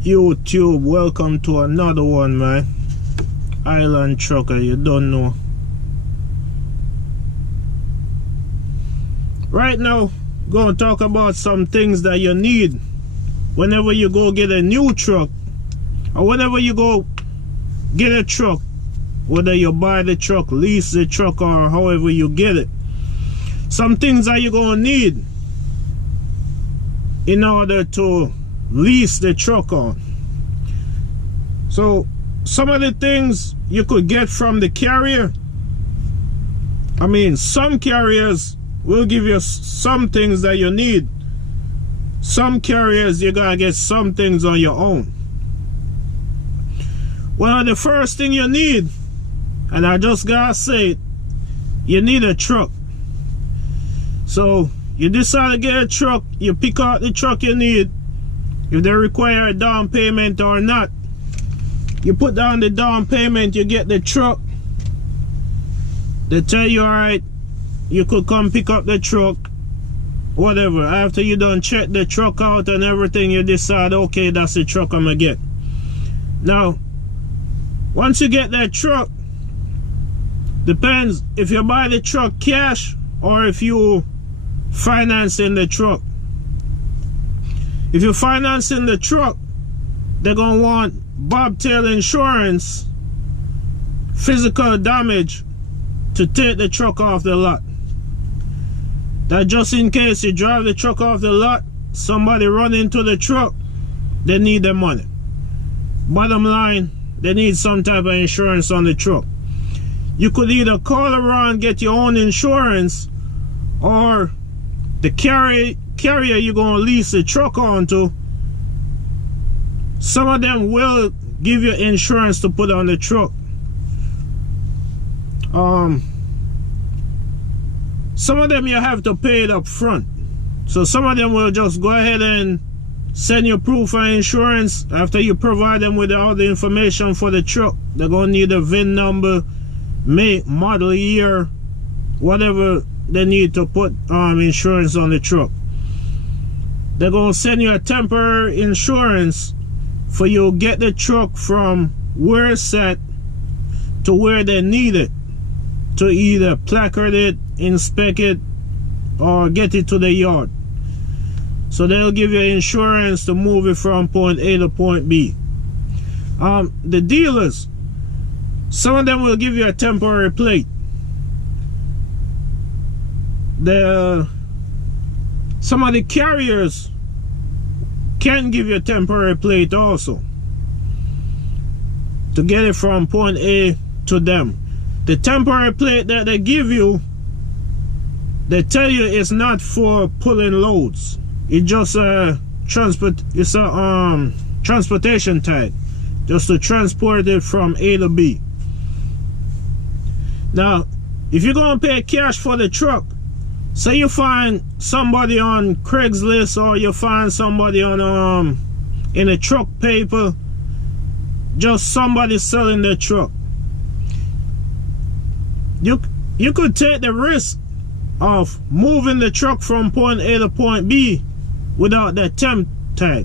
YouTube, welcome to another one, man. Island Trucker, you don't know. Right now, gonna talk about some things that you need whenever you go get a new truck, or whenever you go get a truck, whether you buy the truck, lease the truck, or however you get it. Some things that you're gonna need in order to lease the truck on. So some of the things you could get from the carrier, I mean, some carriers will give you some things that you need. Some carriers you gotta get some things on your own. Well, the first thing you need, and I just gotta say it, you need a truck. So you decide to get a truck, you pick out the truck you need, if they require a down payment or not. You put down the down payment, you get the truck. They tell you, alright, you could come pick up the truck, whatever. After you done check the truck out and everything, you decide, okay, that's the truck I'm gonna get. Now, once you get that truck, depends if you buy the truck cash or if you financing the truck. If you're financing the truck, they're gonna want bobtail insurance, physical damage, to take the truck off the lot. That just in case you drive the truck off the lot, somebody run into the truck, they need the money. Bottom line, they need some type of insurance on the truck. You could either call around, get your own insurance, or the carrier you're going to lease the truck onto, some of them will give you insurance to put on the truck. Some of them you have to pay it up front. So some of them will just go ahead and send you proof of insurance after you provide them with all the information for the truck. They're going to need a VIN number, make, model, year, whatever they need to put insurance on the truck. They're going to send you a temporary insurance for you to get the truck from where it's set to where they need it, to either placard it, inspect it, or get it to the yard. So they'll give you insurance to move it from point A to point B. The dealers, some of them will give you a temporary plate. Some of the carriers can give you a temporary plate also, to get it from point A to them. The temporary plate that they give you, they tell you it's not for pulling loads. It's just transportation tag, just to transport it from A to B. Now, if you're gonna pay cash for the truck, say you find somebody on Craigslist, or you find somebody on in a truck paper, just somebody selling the truck, you could take the risk of moving the truck from point A to point B without that temp tag.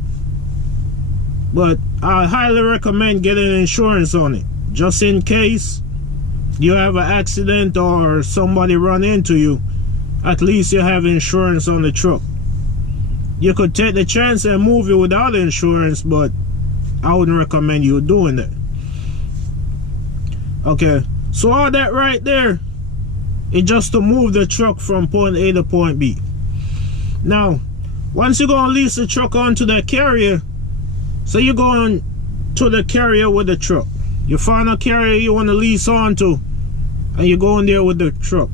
But I highly recommend getting insurance on it, just in case you have an accident or somebody run into you. At least you have insurance on the truck. You could take the chance and move it without insurance, but I wouldn't recommend you doing that. Okay, so all that right there is just to move the truck from point A to point B. Now, once you're going to lease the truck onto the carrier, so you're going to the carrier with the truck. You find a carrier you want to lease onto, and you go in there with the truck.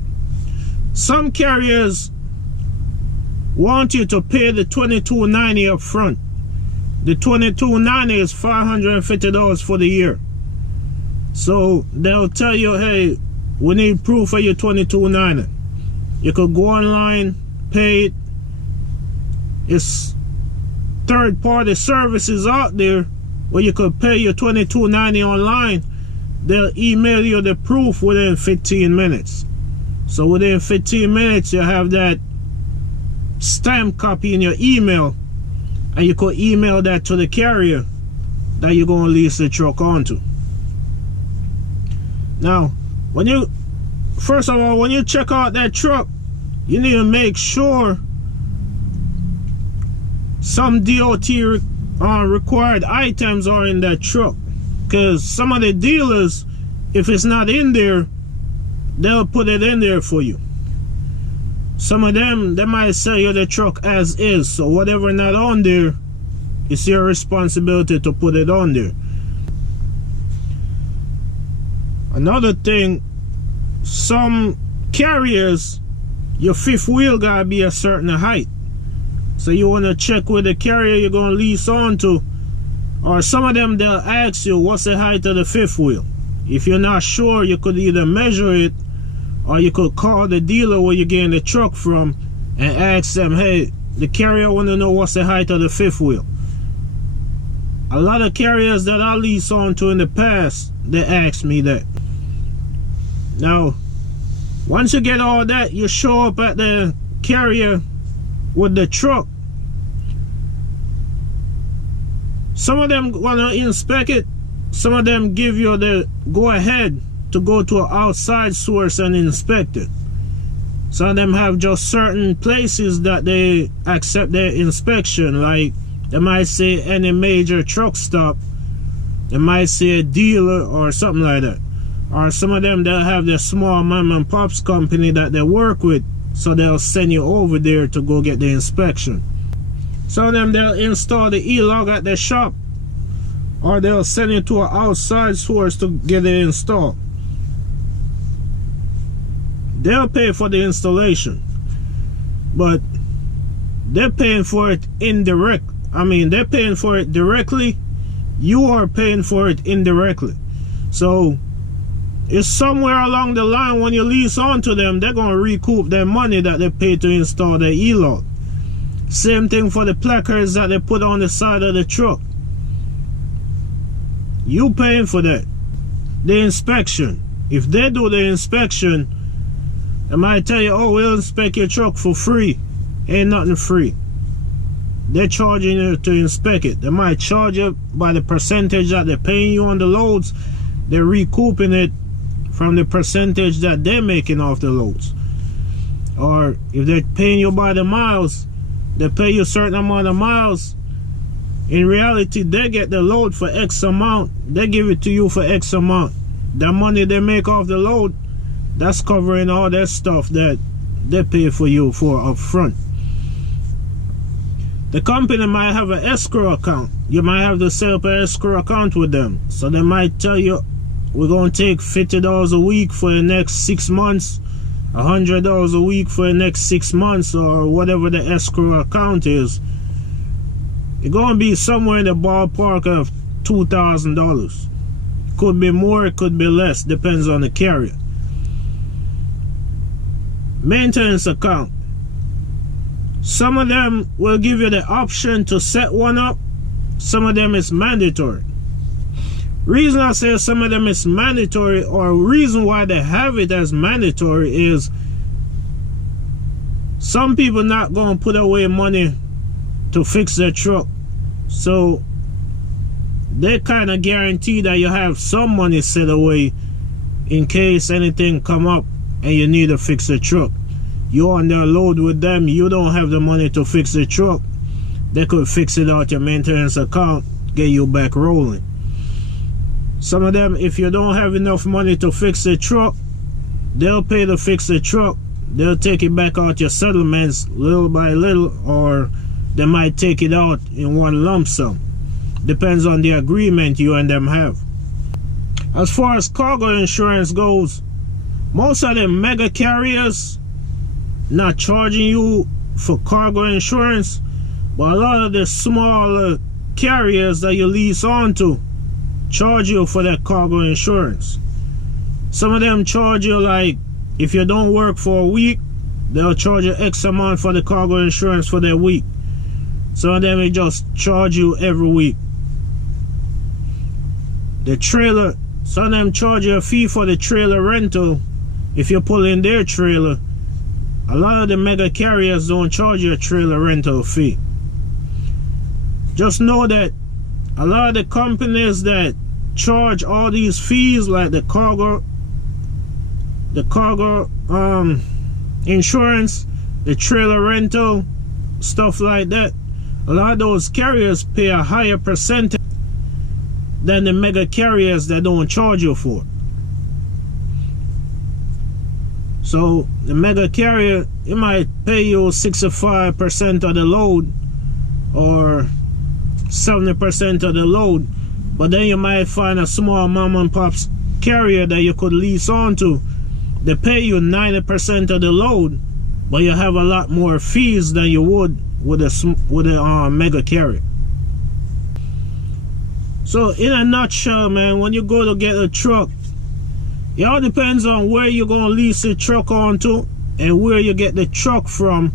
Some carriers want you to pay the $22.90 up front. The $22.90 is $550 for the year. So they'll tell you, hey, we need proof of your $22.90. You could go online, pay it. It's third-party services out there where you could pay your $22.90 online. They'll email you the proof within 15 minutes. So within 15 minutes, you have that stamp copy in your email, and you could email that to the carrier that you're going to lease the truck onto. Now, when you, first of all, when you check out that truck, you need to make sure some DOT required items are in that truck, because some of the dealers, if it's not in there, they'll put it in there for you. Some of them, they might sell you the truck as is, so whatever not on there, it's your responsibility to put it on there. Another thing, some carriers, your fifth wheel gotta be a certain height. So you want to check with the carrier you're going to lease onto, or some of them, they'll ask you what's the height of the fifth wheel. If you're not sure, you could either measure it, or you could call the dealer where you're getting the truck from and ask them, hey, the carrier want to know what's the height of the fifth wheel. A lot of carriers that I lease onto in the past, they ask me that. Now, once you get all that, you show up at the carrier with the truck. Some of them want to inspect it. Some of them give you the go ahead to go to an outside source and inspect it. Some of them have just certain places that they accept their inspection, like they might say any major truck stop, they might say a dealer or something like that. Or some of them, they'll have their small mom and pops company that they work with, so they'll send you over there to go get the inspection. Some of them, they'll install the e-log at their shop, or they'll send you to an outside source to get it installed. They'll pay for the installation, but they're paying for it indirect. I mean, they're paying for it directly. You are paying for it indirectly. So it's somewhere along the line when you lease onto them, they're going to recoup their money that they paid to install the e-log. Same thing for the placards that they put on the side of the truck. You paying for that. The inspection. If they do the inspection, they might tell you, oh, we'll inspect your truck for free. Ain't nothing free. They're charging you to inspect it. They might charge you by the percentage that they're paying you on the loads. They're recouping it from the percentage that they're making off the loads. Or if they're paying you by the miles, they pay you a certain amount of miles. In reality, they get the load for X amount. They give it to you for X amount. The money they make off the load, that's covering all that stuff that they pay for you for up front. The company might have an escrow account. You might have to set up an escrow account with them. So they might tell you, we're going to take $50 a week for the next 6 months, $100 a week for the next 6 months, or whatever the escrow account is. It's going to be somewhere in the ballpark of $2,000. Could be more, it could be less, depends on the carrier. Maintenance account. Some of them will give you the option to set one up. Some of them is mandatory. Reason I say some of them is mandatory, or reason why they have it as mandatory, is some people not going to put away money to fix their truck. So they kind of guarantee that you have some money set away in case anything come up and you need to fix the truck. You're on their load with them, you don't have the money to fix the truck, they could fix it out your maintenance account, get you back rolling. Some of them, if you don't have enough money to fix the truck, they'll pay to fix the truck. They'll take it back out your settlements little by little, or they might take it out in one lump sum. Depends on the agreement you and them have. As far as cargo insurance goes, most of the mega carriers not charging you for cargo insurance, but a lot of the smaller carriers that you lease onto charge you for that cargo insurance. Some of them charge you, like, if you don't work for a week, they'll charge you X amount for the cargo insurance for that week. Some of them will just charge you every week. The trailer, some of them charge you a fee for the trailer rental if you pull in their trailer. A lot of the mega carriers don't charge you a trailer rental fee. Just know that a lot of the companies that charge all these fees, like the cargo insurance, the trailer rental, stuff like that, a lot of those carriers pay a higher percentage than the mega carriers that don't charge you for it. So the mega carrier, it might pay you 65% of the load or 70% of the load, but then you might find a small mom and pops carrier that you could lease onto. They pay you 90% of the load, but you have a lot more fees than you would with a mega carrier. So in a nutshell, man, when you go to get a truck, it all depends on where you're going to lease the truck onto and where you get the truck from,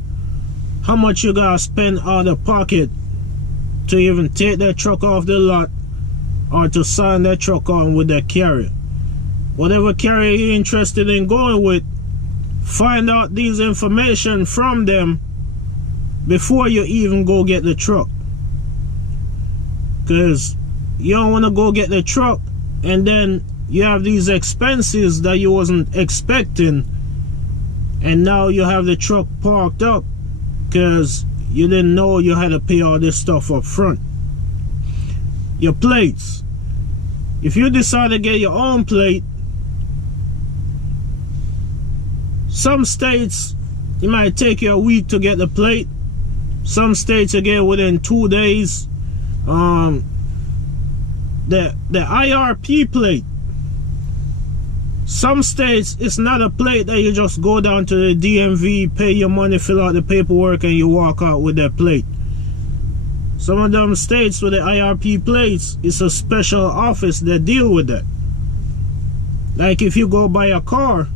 how much you got to spend out of pocket to even take that truck off the lot or to sign that truck on with that carrier. Whatever carrier you're interested in going with, find out these information from them before you even go get the truck. Because you don't want to go get the truck and then you have these expenses that you wasn't expecting, and now you have the truck parked up because you didn't know you had to pay all this stuff up front. Your plates. If you decide to get your own plate, some states it might take you a week to get the plate. Some states you get within 2 days. The IRP plate, some states it's not a plate that you just go down to the DMV, pay your money, fill out the paperwork, and you walk out with that plate. Some of them states with the IRP plates, it's a special office that deal with that. Like if you go buy a car,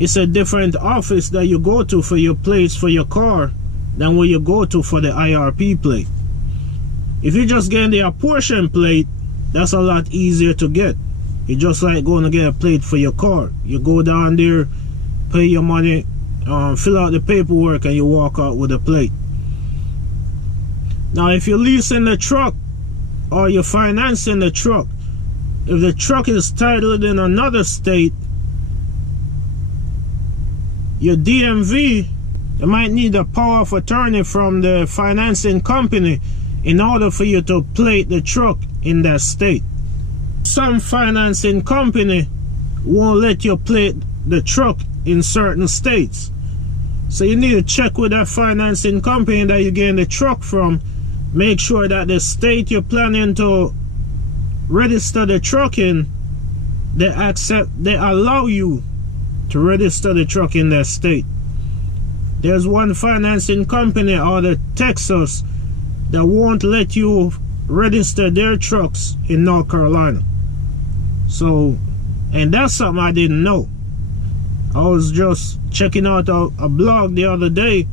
it's a different office that you go to for your plates for your car than where you go to for the IRP plate. If you just get the apportion plate, that's a lot easier to get. It's just like going to get a plate for your car. You go down there, pay your money, fill out the paperwork, and you walk out with a plate. Now if you're leasing the truck or you're financing the truck, if the truck is titled in another state, your DMV, you might need a power of attorney from the financing company in order for you to plate the truck in that state. Some financing company won't let you plate the truck in certain states. So you need to check with that financing company that you're getting the truck from. Make sure that the state you're planning to register the truck in, they allow you to register the truck in that state. There's one financing company out of Texas that won't let you register their trucks in North Carolina. So, and that's something I didn't know. I was just checking out a blog the other day,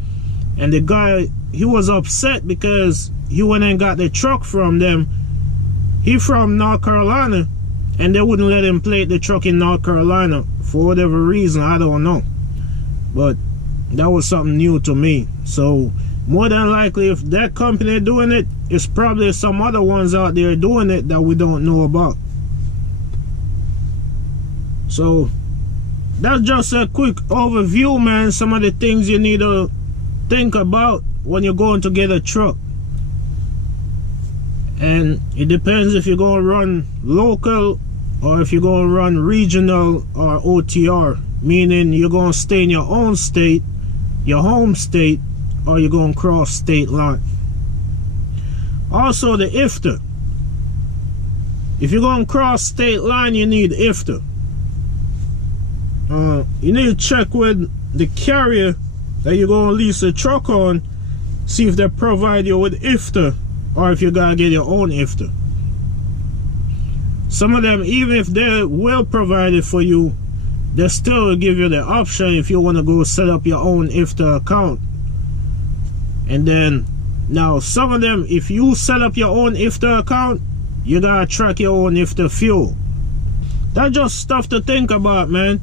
and the guy, he was upset because he went and got the truck from them. He from North Carolina, and they wouldn't let him plate the truck in North Carolina for whatever reason, I don't know. But that was something new to me. So more than likely, if that company doing it, it's probably some other ones out there doing it that we don't know about. So that's just a quick overview, man. Some of the things you need to think about when you're going to get a truck. And it depends if you're going to run local or if you're going to run regional or OTR, meaning you're going to stay in your own state, your home state, or you're going to cross state line. Also the IFTA. If you're going to cross state line, you need IFTA. You need to check with the carrier that you're going to lease a truck on, see if they provide you with IFTA or if you gotta get your own IFTA. Some of them, even if they will provide it for you, they still will give you the option if you want to go set up your own IFTA account. And then now some of them, if you set up your own IFTA account, you gotta track your own IFTA fuel. That's just stuff to think about, man.